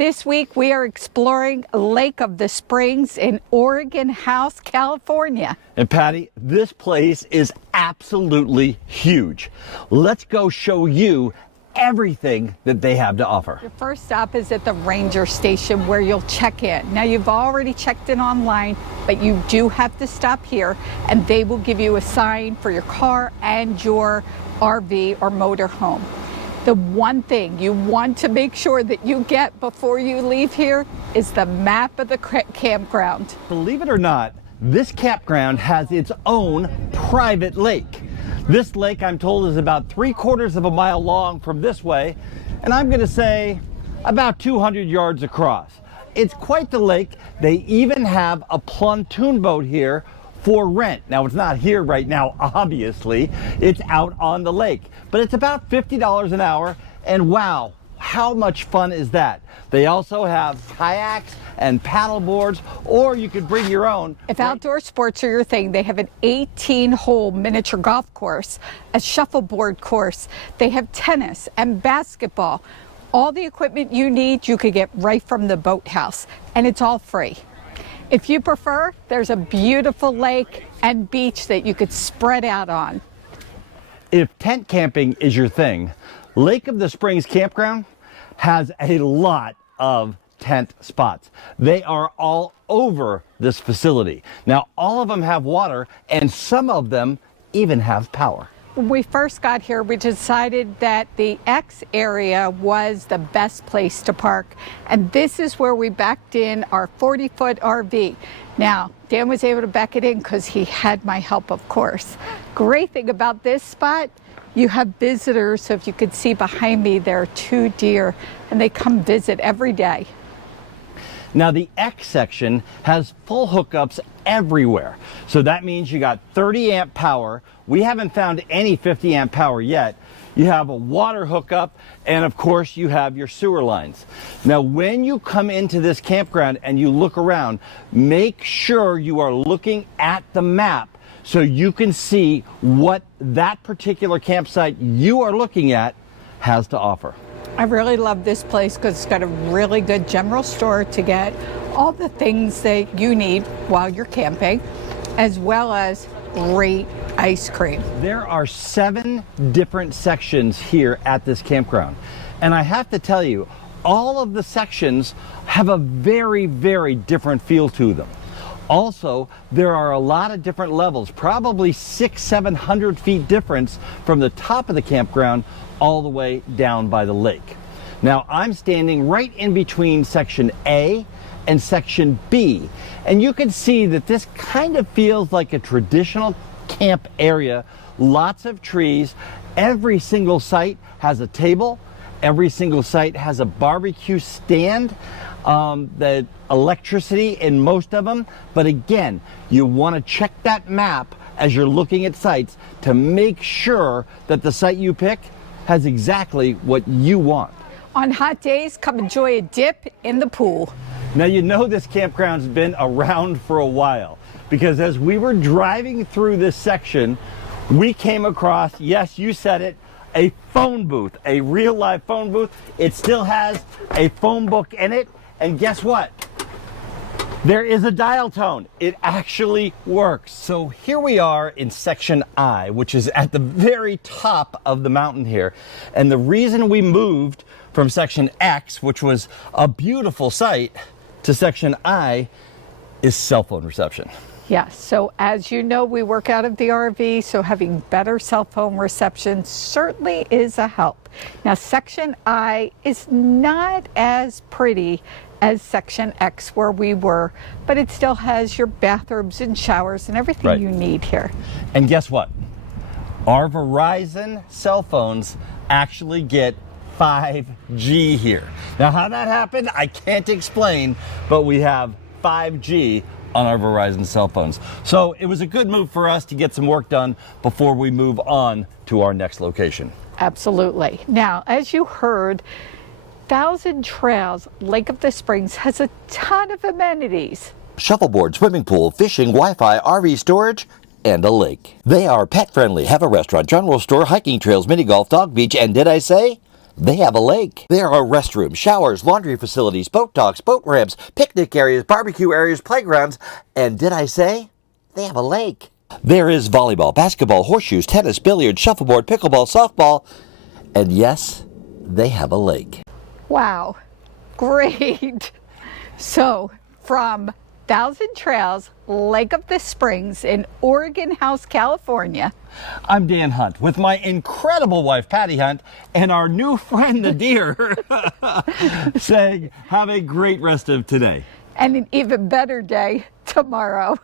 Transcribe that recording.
This week we are exploring Lake of the Springs in Oregon House, California. And Patty, this place is absolutely huge. Let's go show you everything that they have to offer. Your first stop is at the ranger station where you'll check in. Now you've already checked in online, but you do have to stop here and they will give you a sign for your car and your RV or motor home. The one thing you want to make sure that you get before you leave here is the map of the campground. Believe it or not, this campground has its own private lake. This lake, I'm told, is about 3/4 of a mile long from this way, and I'm going to say about 200 yards across. It's quite the lake. They even have a pontoon boat here for rent. Now, it's not here right now, obviously. It's out on the lake, but it's about $50 an hour, and wow, how much fun is that? They also have kayaks and paddle boards, or you could bring your own. If outdoor sports are your thing, they have an 18-hole miniature golf course, a shuffleboard course. They have tennis and basketball. All the equipment you need, you could get right from the boathouse, and it's all free. If you prefer, there's a beautiful lake and beach that you could spread out on. If tent camping is your thing, Lake of the Springs Campground has a lot of tent spots. They are all over this facility. Now, all of them have water, and some of them even have power. When we first got here, we decided that the X area was the best place to park, and this is where we backed in our 40-foot RV. Now, Dan was able to back it in because he had my help, of course. Great thing about this spot, you have visitors, so if you could see behind me, there are 2 deer, and they come visit every day. Now, the X section has full hookups everywhere. So that means you got 30 amp power. We haven't found any 50 amp power yet. You have a water hookup, and of course you have your sewer lines. Now, when you come into this campground and you look around, make sure you are looking at the map so you can see what that particular campsite you are looking at has to offer. I really love this place because it's got a really good general store to get all the things that you need while you're camping, as well as great ice cream. There are 7 different sections here at this campground. And I have to tell you, all of the sections have a very, very different feel to them. Also, there are a lot of different levels, probably 600-700 feet difference from the top of the campground all the way down by the lake. Now, I'm standing right in between section A and section B, and you can see that this kind of feels like a traditional camp area. Lots of trees. Every single site has a table. Every single site has a barbecue stand. The electricity in most of them, but again, you want to check that map as you're looking at sites to make sure that the site you pick has exactly what you want. On hot days, come enjoy a dip in the pool. Now, you know this campground's been around for a while, because as we were driving through this section, we came across, yes, you said it, a phone booth, a real live phone booth. It still has a phone book in it, and guess what? There is a dial tone. It actually works. So here we are in section I, which is at the very top of the mountain here. And the reason we moved from section X, which was a beautiful site, to section I is cell phone reception. Yes, so as you know, we work out of the RV, so having better cell phone reception certainly is a help. Now, section I is not as pretty as section X where we were, but it still has your bathrooms and showers and everything you need here. And guess what? Our Verizon cell phones actually get 5G here. Now, how that happened, I can't explain, but we have 5G on our Verizon cell phones. So it was a good move for us to get some work done before we move on to our next location. Absolutely. Now, as you heard, Thousand Trails Lake of the Springs has a ton of amenities. Shuffleboard, swimming pool, fishing, Wi-Fi, RV storage, and a lake. They are pet friendly, have a restaurant, general store, hiking trails, mini golf, dog beach, and did I say They have a lake. There are restrooms, showers, laundry facilities, boat docks, boat ramps, picnic areas, barbecue areas, playgrounds, and did I say they have a lake? There is volleyball, basketball, horseshoes, tennis, billiards, shuffleboard, pickleball, softball, and yes, they have a lake. Wow, great. So from Thousand Trails, Lake of the Springs in Oregon House, California. I'm Dan Hunt with my incredible wife, Patti Hunt, and our new friend, the deer, saying, have a great rest of today. And an even better day tomorrow.